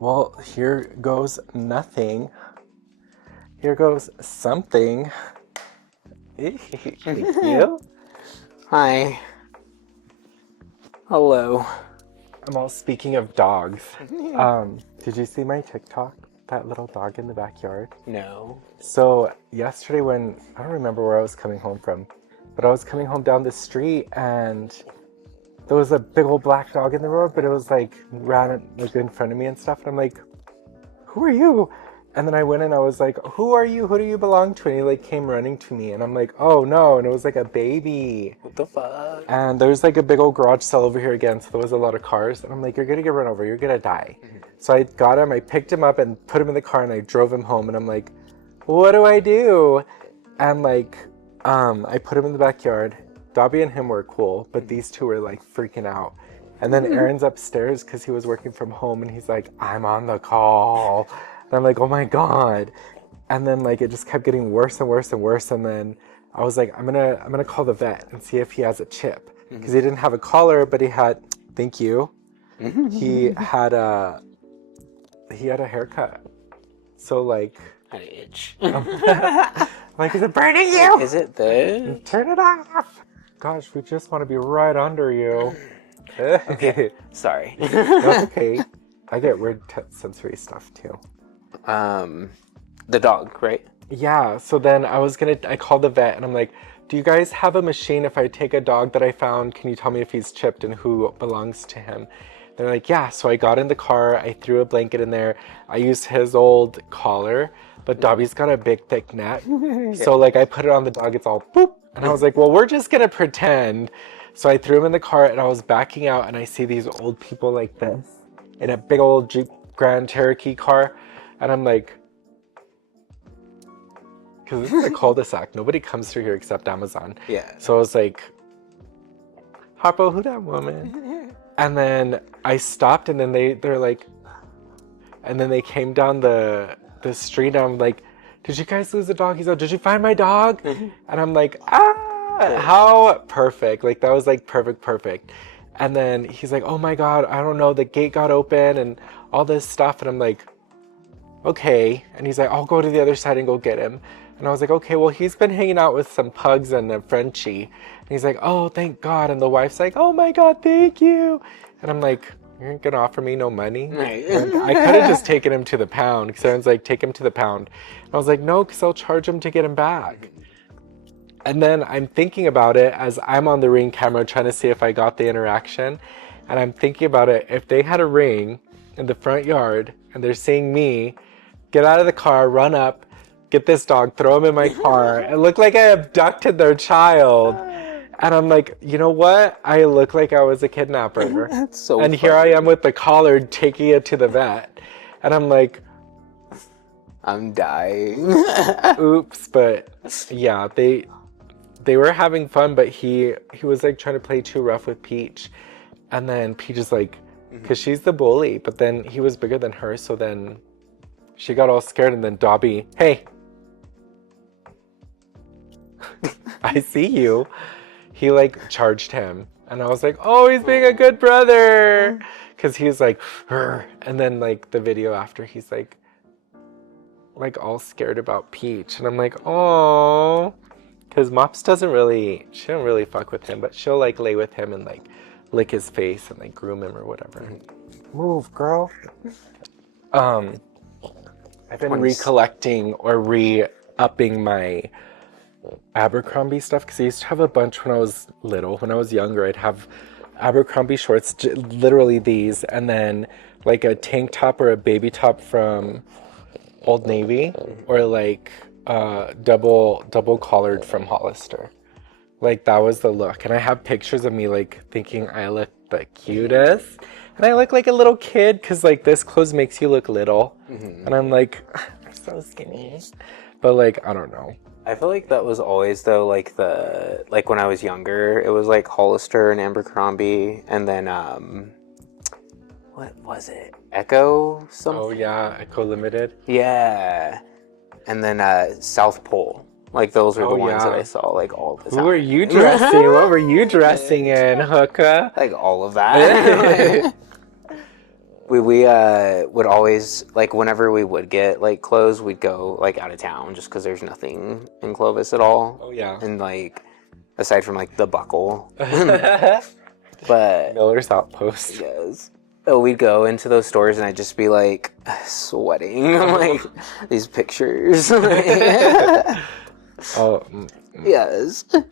Well, here goes nothing. Here goes something. Thank you. Hi. Hello. I'm all speaking of dogs. Did you see my TikTok? That little dog in the backyard? No. So yesterday I don't remember where I was coming home from, but I was coming home down the street and there was a big old black dog in the road, but it was like ran like in front of me and stuff. And I'm like, who are you? And then I went and I was like, who are you? Who do you belong to? And he like came running to me and I'm like, oh no. And it was like a baby. What the fuck? And there's like a big old garage sale over here again. So there was a lot of cars. And I'm like, you're going to get run over. You're going to die. Mm-hmm. So I got him. I picked him up and put him in the car and I drove him home. And I'm like, what do I do? And like, I put him in the backyard. Dobby and him were cool, but these two were like freaking out. And then Aaron's upstairs because he was working from home and he's like, I'm on the call. And I'm like, oh my God. And then like it just kept getting worse and worse and worse. And then I was like, I'm gonna call the vet and see if he has a chip. Because he didn't have a collar, but he had, thank you. He had a haircut. So like, An itch. like, is it burning you? Is it this? Turn it off. Gosh, we just want to be right under you. Okay. Sorry. That's okay. I get weird sensory stuff too. The dog, right? Yeah, so then I called the vet and I'm like, do you guys have a machine if I take a dog that I found, can you tell me if he's chipped and who belongs to him? They're like, yeah. So I got in the car, I threw a blanket in there, I used his old collar, but Dobby's got a big thick neck. So like I put it on the dog, it's all boop. And I was like, well, we're just gonna pretend. So I threw him in the car and I was backing out and I see these old people like this in a big old Jeep Grand Cherokee car. And I'm like, because this is a cul-de-sac. Nobody comes through here except Amazon. Yeah. So I was like, Harpo, who that woman? And then I stopped and then they're like, and then they came down the street and I'm like, did you guys lose a dog? He's like, did you find my dog? And I'm like, how perfect. Like that was like perfect. And then he's like, oh my God, I don't know. The gate got open and all this stuff. And I'm like, okay. And he's like, I'll go to the other side and go get him. And I was like, okay, well, he's been hanging out with some pugs and a Frenchie. And he's like, oh, thank God. And the wife's like, oh my God, thank you. And I'm like, you're going to offer me no money? Right. I could have just taken him to the pound. Because everyone's like, take him to the pound. And I was like, no, because I'll charge him to get him back. And then I'm thinking about it as I'm on the Ring camera trying to see if I got the interaction. And I'm thinking about it, if they had a ring in the front yard and they're seeing me get out of the car, run up, get this dog, throw him in my car, it looked like I abducted their child. And I'm like, you know what? I look like I was a kidnapper. That's so And funny. here I am with the collar taking it to the vet. And I'm like, I'm dying. oops. But yeah, they were having fun, but he was like trying to play too rough with Peach. And then Peach is like, because she's the bully, but then he was bigger than her. So then she got all scared and then Dobby, hey, I see you. He like charged him. And I was like, oh, he's being a good brother. Because he's like, "Rrr." And then like the video after, he's like all scared about Peach. And I'm like, oh. Because Mops she don't really fuck with him, but she'll like lay with him and like lick his face and like groom him or whatever. Move, girl. I've been recollecting or re-upping my Abercrombie stuff because I used to have a bunch when I was little. When I was younger, I'd have Abercrombie shorts, literally these, and then like a tank top or a baby top from Old Navy, or like double collared from Hollister. Like that was the look. And I have pictures of me like thinking I look the cutest. And I look like a little kid because like this clothes makes you look little. And I'm like, I'm so skinny. But like, I don't know. I feel like that was always though like when I was younger, it was like Hollister and Abercrombie and then what was it? Echo something? Oh yeah, Echo Limited. Yeah. And then South Pole. Like those are the ones that I saw like all the time. Who were you dressing? What were you dressing in, Hooka? Like all of that. We would always, like, whenever we would get, like, clothes, we'd go, like, out of town just because there's nothing in Clovis at all. Oh, yeah. And, like, aside from, like, the Buckle. But... Miller's Outpost. Yes. Oh, we'd go into those stores and I'd just be, like, sweating. Like, these pictures. Oh. Yes. I'm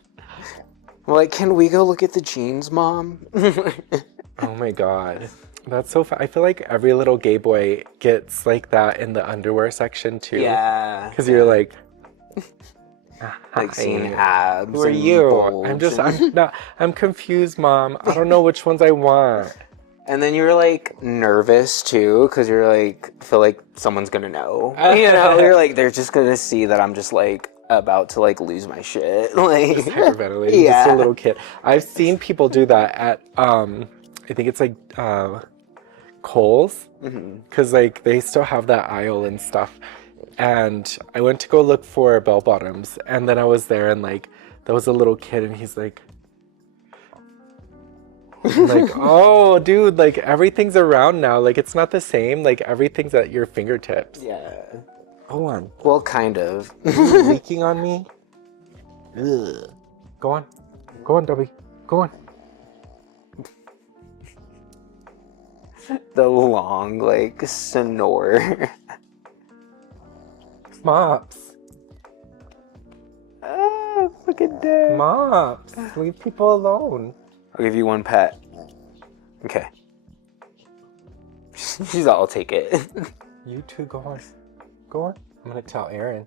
like, can we go look at the jeans, Mom? Oh, my God. That's so fun. I feel like every little gay boy gets like that in the underwear section too. Yeah. Because you're like, like seeing abs. Who are you? I'm confused, Mom. I don't know which ones I want. And then you're like nervous too, because you're like, feel like someone's gonna know. You know, you're like, they're just gonna see that I'm just like about to like lose my shit. Like, just hyperventilating, yeah. just a little kid. I've seen people do that at I think it's like Kohl's, because like they still have that aisle and stuff. And I went to go look for bell bottoms, and then I was there, and like there was a little kid, and he's like, oh, dude, like everyth's around now. Like it's not the same. Like everything's at your fingertips. Yeah. Go on. Well, kind of. Leaking on me. Ugh. Go on, Dobby. Go on. The long, like, snore. Mops. Ah, fucking dead. Mops. Leave people alone. I'll give you one pet. Okay. She's all, I'll take it. You two, go on. Go on. I'm gonna tell Aaron.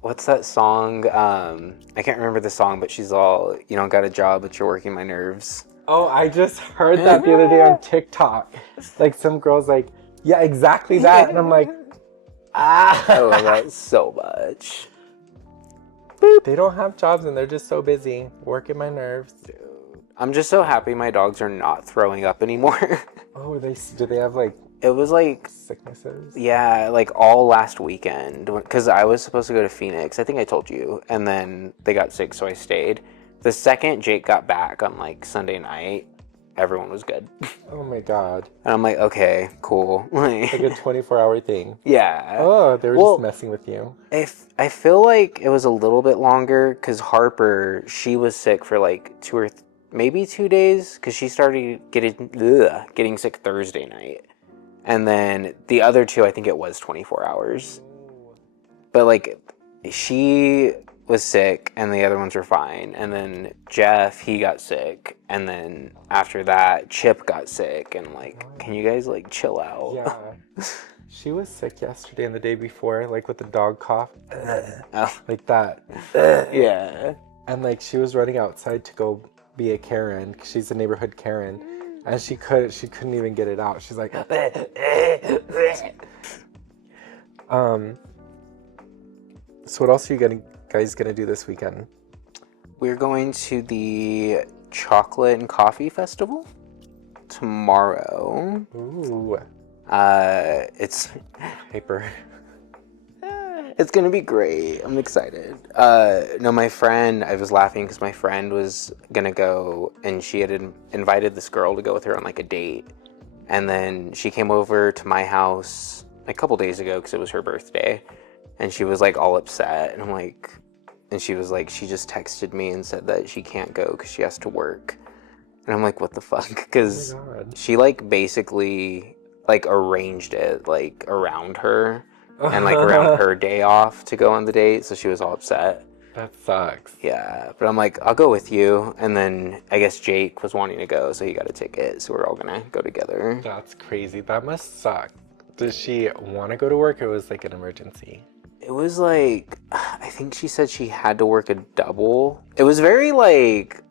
What's that song? I can't remember the song, but she's all, you don't got a job, but you're working my nerves. Oh, I just heard that the other day on TikTok. Like some girl's like, yeah, exactly that. And I'm like, I love that so much. Boop. They don't have jobs and they're just so busy working my nerves. Dude, I'm just so happy my dogs are not throwing up anymore. Oh, do they have like it was like sicknesses? Yeah, like all last weekend, because I was supposed to go to Phoenix. I think I told you, and then they got sick, so I stayed. The second Jake got back on like Sunday night, everyone was good. Oh my God. And I'm like, okay, cool. Like a 24-hour thing. Yeah. Oh, they were just messing with you. I feel like it was a little bit longer because Harper, she was sick for like maybe 2 days, because she started getting sick Thursday night. And then the other two, I think it was 24 hours. But like, she was sick and the other ones were fine. And then Jeff, he got sick. And then after that, Chip got sick. And like, can you guys like chill out? Yeah. She was sick yesterday and the day before, like with the dog cough. Oh. Like that. Yeah. And like she was running outside to go be a Karen, 'cause she's a neighborhood Karen. And she couldn't even get it out. She's like, so what else are you guys gonna do this weekend? We're going to the Chocolate and Coffee Festival tomorrow. Ooh. It's Paper. It's gonna be great. I'm excited. No, my friend, I was laughing because my friend was gonna go and she had invited this girl to go with her on like a date. And then she came over to my house a couple days ago because it was her birthday. And she was like all upset. And I'm like, and she was like, she just texted me and said that she can't go because she has to work. And I'm like, what the fuck? Because she like basically like arranged it like around her. And like around her day off to go on the date, so she was all upset. That sucks. Yeah, but I'm like, I'll go with you. And then I guess Jake was wanting to go, so he got a ticket, so we're all gonna go together. That's crazy. That must suck. Does she want to go to work, or was it like an emergency? It was like, I think she said she had to work a double. It was very like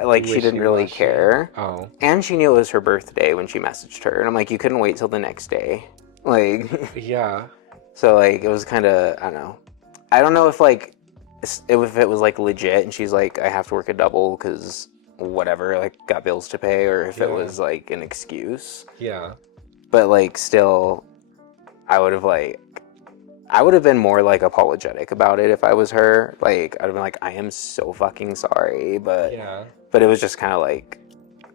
she didn't really care. Oh. And she knew it was her birthday when she messaged her, and I'm like, you couldn't wait till the next day. Like, yeah. So like it was kind of, I don't know if like if it was like legit and she's like, I have to work a double because whatever, like got bills to pay, or if it was like an excuse. Yeah. But like still, I would have been more like apologetic about it if I was her. Like I'd have been like, I am so fucking sorry, but it was just kind of like,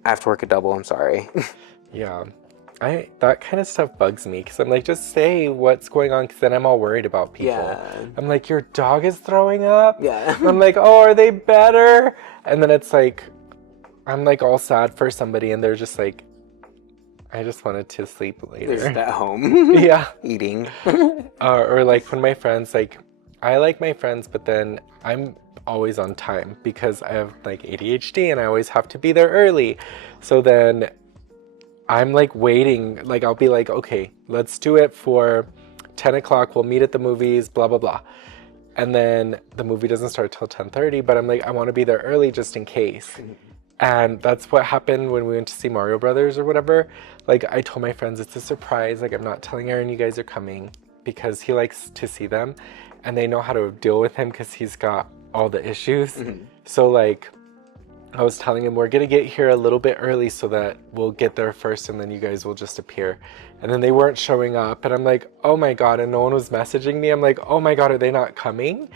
I have to work a double, I'm sorry. Yeah. That kind of stuff bugs me because I'm like, just say what's going on because then I'm all worried about people. Yeah. I'm like, your dog is throwing up? Yeah. And I'm like, oh, are they better? And then it's like, I'm like all sad for somebody and they're just like, I just wanted to sleep later. They're just at home. Yeah. Eating. Or like when my friends, like, I like my friends, but then I'm always on time because I have like ADHD and I always have to be there early. So then I'm like waiting, like I'll be like, okay, let's do it for 10 o'clock. We'll meet at the movies, blah, blah, blah. And then the movie doesn't start till 10:30, but I'm like, I want to be there early just in case. And that's what happened when we went to see Mario Brothers or whatever. Like I told my friends, it's a surprise. Like I'm not telling Aaron you guys are coming because he likes to see them and they know how to deal with him because he's got all the issues. So like, I was telling him we're gonna get here a little bit early so that we'll get there first and then you guys will just appear. And then they weren't showing up and I'm like, oh my God, and no one was messaging me. I'm like, oh my God, are they not coming?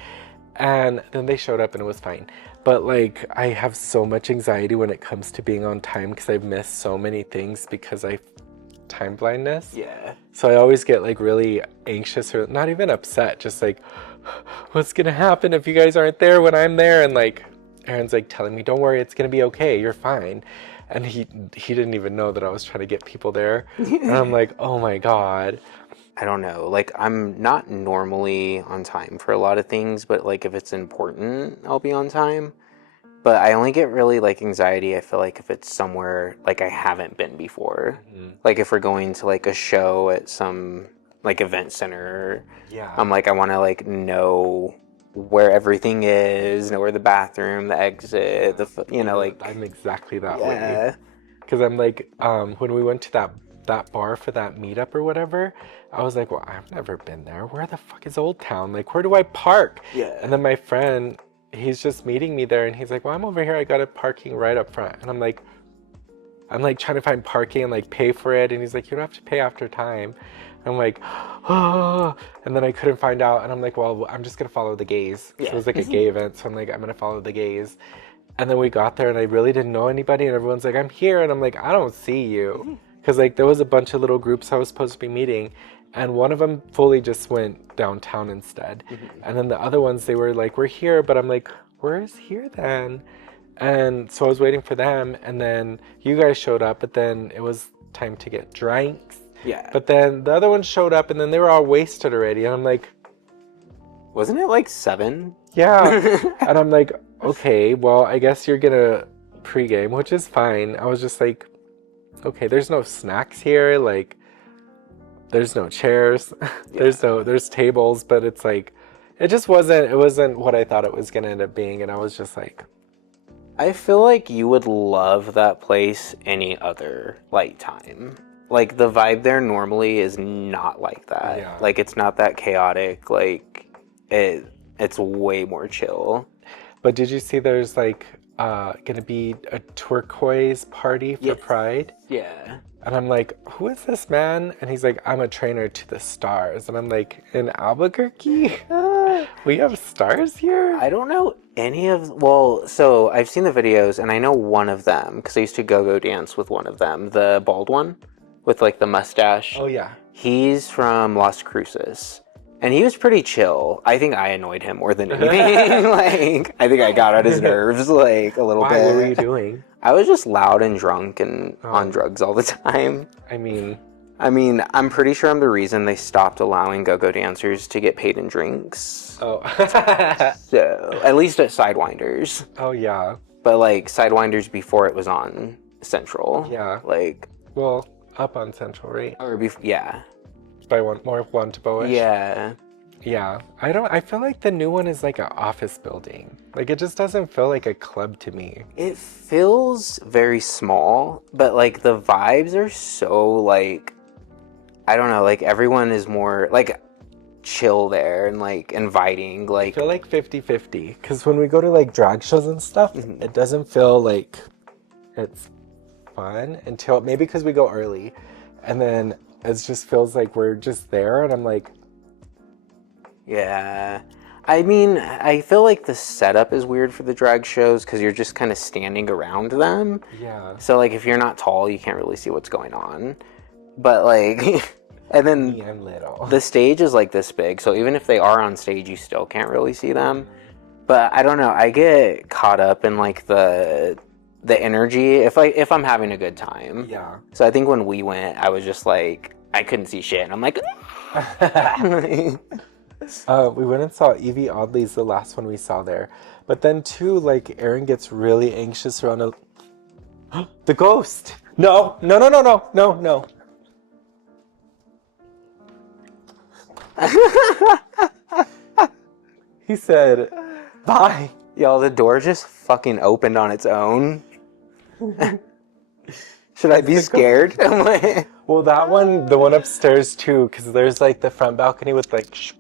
And then they showed up and it was fine. But like, I have so much anxiety when it comes to being on time because I've missed so many things because I time blindness. Yeah. So I always get like really anxious or not even upset, just like, what's gonna happen if you guys aren't there when I'm there? And like, Aaron's like telling me, don't worry, it's gonna be okay, you're fine. And he didn't even know that I was trying to get people there. And I'm like, oh my God. I don't know. Like, I'm not normally on time for a lot of things, but like if it's important, I'll be on time. But I only get really like anxiety, I feel like, if it's somewhere like I haven't been before. Like if we're going to like a show at some like event center. Yeah. I'm like, I want to like know where everything is, know where the bathroom, the exit, like. I'm exactly that way. Yeah. Because I'm like, when we went to that bar for that meetup or whatever, I was like, well, I've never been there. Where the fuck is Old Town? Like, where do I park? Yeah. And then my friend, he's just meeting me there and he's like, well, I'm over here. I got a parking right up front. And I'm like trying to find parking and like pay for it. And he's like, you don't have to pay after time. I'm like, oh, and then I couldn't find out. And I'm like, well, I'm just going to follow the gays. Yeah. So it was like a gay event. So I'm like, I'm going to follow the gays. And then we got there and I really didn't know anybody. And everyone's like, I'm here. And I'm like, I don't see you. Because like there was a bunch of little groups I was supposed to be meeting. And one of them fully just went downtown instead. And then the other ones, they were like, we're here. But I'm like, where is here then? And so I was waiting for them. And then you guys showed up. But then it was time to get drinks. Yeah. But then the other ones showed up and then they were all wasted already. And I'm like, wasn't it like 7? Yeah. And I'm like, okay, well, I guess you're gonna pregame, which is fine. I was just like, okay, there's no snacks here. Like, there's no chairs. Yeah. There's tables, but it's like, it wasn't what I thought it was gonna end up being. And I was just like, I feel like you would love that place any other like time. Like the vibe there normally is not like that. Yeah. Like it's not that chaotic. Like it's way more chill. But did you see there's like gonna be a turquoise party for Pride? Yeah. And I'm like, who is this man? And he's like, I'm a trainer to the stars. And I'm like, in Albuquerque? We have stars here? I don't know any of... Well, so I've seen the videos, and I know one of them, because I used to go dance with one of them. The bald one, with like the mustache. Oh, yeah. He's from Las Cruces. And he was pretty chill. I think I annoyed him more than anything. Like, I think I got on his nerves, like, a little bit. Why? What were you doing? I was just loud and drunk and on drugs all the time. I mean, I'm pretty sure I'm the reason they stopped allowing go-go dancers to get paid in drinks. Oh. So, at least at Sidewinders. Oh, yeah. But, like, Sidewinders before it was on Central. Yeah. Like... Well, up on Central, right? Or before, yeah. By one to Bowish. Yeah. Yeah. I feel like the new one is like an office building. Like, it just doesn't feel like a club to me. It feels very small, but, like, the vibes are so, like, I don't know, like, everyone is more, like, chill there and, like, inviting, like... I feel like 50-50, because when we go to, like, drag shows and stuff, it doesn't feel like it's fun until, maybe because we go early, and then it just feels like we're just there, and I'm like... Yeah. I mean, I feel like the setup is weird for the drag shows because you're just kind of standing around them. Yeah. So, like, if you're not tall, you can't really see what's going on. But, like, and then Me, I'm little. the stage is, like, this big. So even if they are on stage, you still can't really see them. But I don't know. I get caught up in, like, the energy if I'm having a good time. Yeah. So I think when we went, I was just, like, I couldn't see shit. And I'm like... We went and saw Evie Oddly's the last one we saw there. But then too, like, Aaron gets really anxious around the ghost. No. He said, bye. Y'all, the door just fucking opened on its own. Should I be scared? Well, that one, the one upstairs too, because there's like the front balcony with like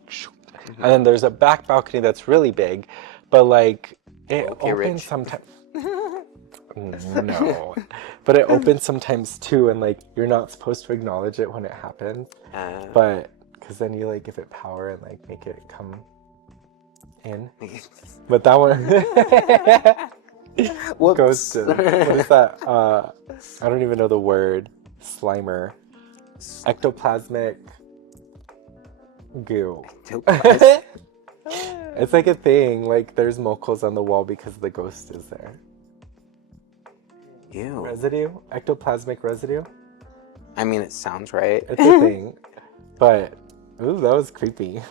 and then there's a back balcony that's really big, but like it opens sometimes. No, but it opens sometimes too, and like you're not supposed to acknowledge it when it happens, but because then you like give it power and like make it come in. But that one goes to, what is that? I don't even know the word. Slimer. Ectoplasmic goo. It's like a thing. Like there's mochals on the wall because the ghost is there. Ew. Residue? Ectoplasmic residue? I mean, it sounds right. It's a thing. But, ooh, that was creepy.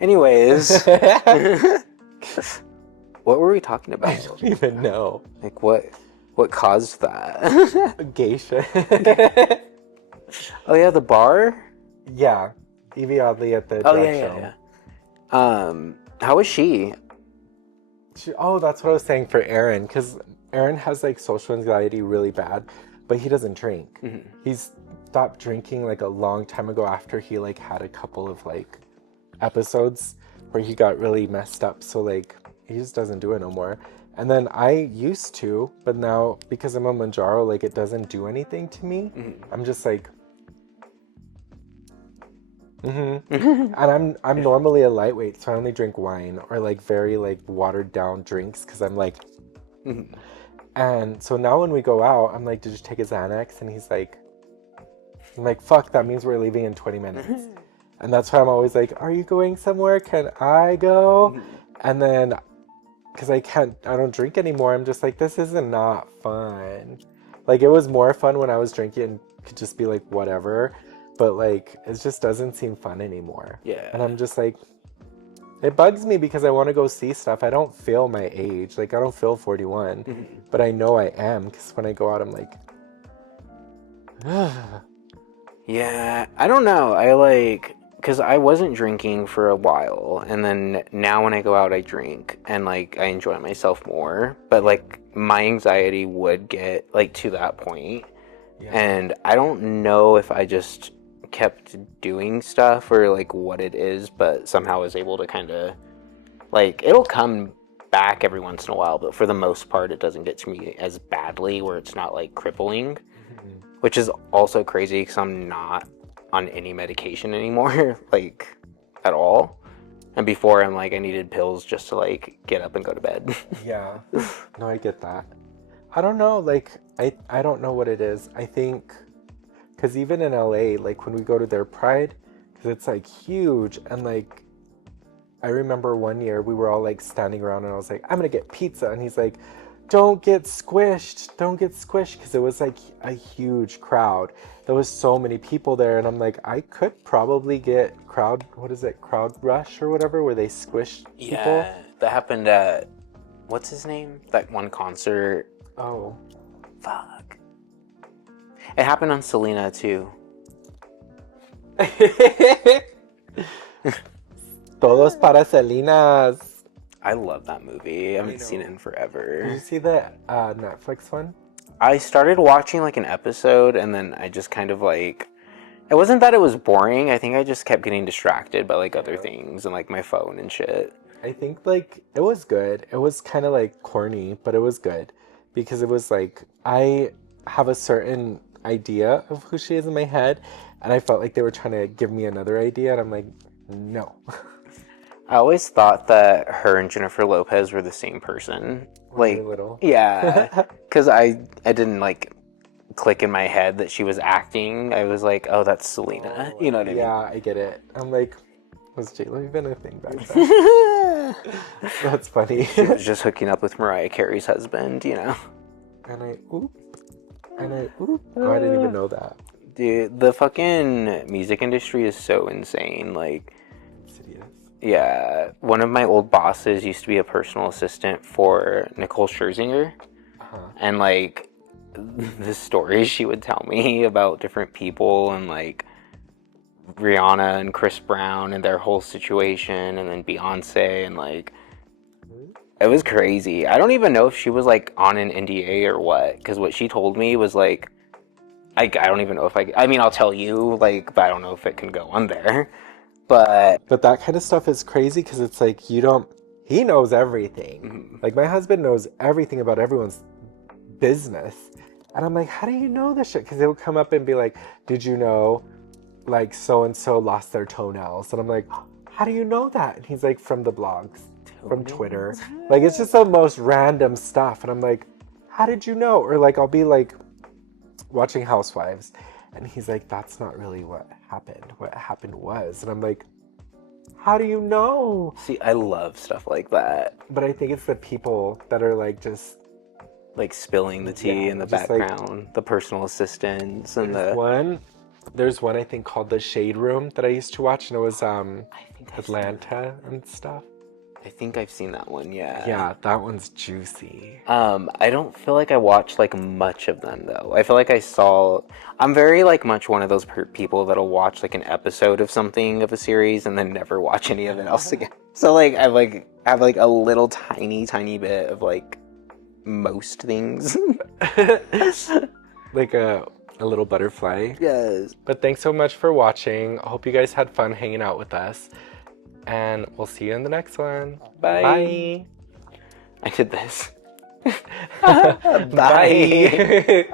Anyways. What were we talking about? I don't even know. Like, what caused that? Geisha. Oh, yeah, the bar? Yeah. Evie Oddly at the drag show. Yeah. How was she? Oh, that's what I was saying for Aaron, because Aaron has like social anxiety really bad, but he doesn't drink. Mm-hmm. He's stopped drinking like a long time ago after he like had a couple of like episodes where he got really messed up. So like he just doesn't do it no more. And then I used to, but now because I'm a Manjaro, like it doesn't do anything to me. Mm-hmm. I'm just like, and I'm normally a lightweight, so I only drink wine or like very like watered down drinks because I'm like, and so now when we go out, I'm like, did you take a Xanax? And he's like, I'm like, fuck, that means we're leaving in 20 minutes. And that's why I'm always like, are you going somewhere? Can I go? And then, because I don't drink anymore, I'm just like, this is not fun. Like, it was more fun when I was drinking and could just be like, whatever. But like, it just doesn't seem fun anymore. Yeah. And I'm just like, it bugs me because I want to go see stuff. I don't feel my age. Like, I don't feel 41. But I know I am because when I go out, I'm like, yeah, I don't know. I like, because I wasn't drinking for a while. And then now when I go out, I drink. And like, I enjoy myself more. But like, my anxiety would get like to that point. Yeah. And I don't know if I just kept doing stuff or like what it is, but somehow was able to kind of like, it'll come back every once in a while, but for the most part it doesn't get to me as badly where it's not like crippling, which is also crazy because I'm not on any medication anymore, like at all. And before I'm like, I needed pills just to like get up and go to bed. Yeah. No, I get that. I don't know, like I don't know what it is. I think because even in LA, like when we go to their Pride, because it's like huge, and like I remember one year we were all like standing around and I was like, I'm gonna get pizza, and he's like, don't get squished, because it was like a huge crowd. There was so many people there, and I'm like, I could probably get crowd rush or whatever, where they squish people. Yeah, that happened at, what's his name? That one concert. Oh. Fuck. It happened on Selena too. Todos para Selenas. I love that movie. I haven't seen it in forever. Did you see the Netflix one? I started watching like an episode and then I just kind of like, it wasn't that it was boring. I think I just kept getting distracted by like other things and like my phone and shit. I think like it was good. It was kind of like corny, but it was good because it was like, I have a certain idea of who she is in my head, and I felt like they were trying to give me another idea, and I'm like, no. I always thought that her and Jennifer Lopez were the same person. When you were little. Yeah, because I didn't like click in my head that she was acting. I was like, oh, that's Selena. You know what I mean? Yeah, I get it. I'm like, was J-Lo even a thing back then? That's funny. She was just hooking up with Mariah Carey's husband, you know? And I oop. Oh, I didn't even know that. Dude, the fucking music industry is so insane. Like, Insidious. yeah, one of my old bosses used to be a personal assistant for Nicole Scherzinger. Uh-huh. And, like, the stories she would tell me about different people and, like, Rihanna and Chris Brown and their whole situation, and then Beyonce, and, like, it was crazy. I don't even know if she was, like, on an NDA or what, because what she told me was, like, I don't even know if I mean, I'll tell you, like, but I don't know if it can go on there. But that kind of stuff is crazy because it's like, he knows everything. Mm-hmm. Like, my husband knows everything about everyone's business. And I'm like, how do you know this shit? Because he'll come up and be like, did you know, like, so-and-so lost their toenails? And I'm like, how do you know that? And he's like, from the blogs, from Twitter. Like, it's just the most random stuff. And I'm like, how did you know? Or, like, I'll be, like, watching Housewives, and he's like, that's not really what happened. What happened was. And I'm like, how do you know? see, I love stuff like that. But I think it's the people that are, like, just... Like, spilling the tea Yeah, in the just, like, background, the personal assistants, and There's one I think called The Shade Room that I used to watch, and it was I think Atlanta and stuff. I think I've seen that one, yeah. Yeah, that one's juicy. I don't feel like I watched, like, much of them, though. I feel like I'm very, like, much one of those people that'll watch, like, an episode of something of a series and then never watch any of it else again. So, like, I have, like, a little tiny bit of, like, most things. Like a little butterfly. Yes. But thanks so much for watching. I hope you guys had fun hanging out with us. And we'll see you in the next one. Bye. Bye. I did this. Bye.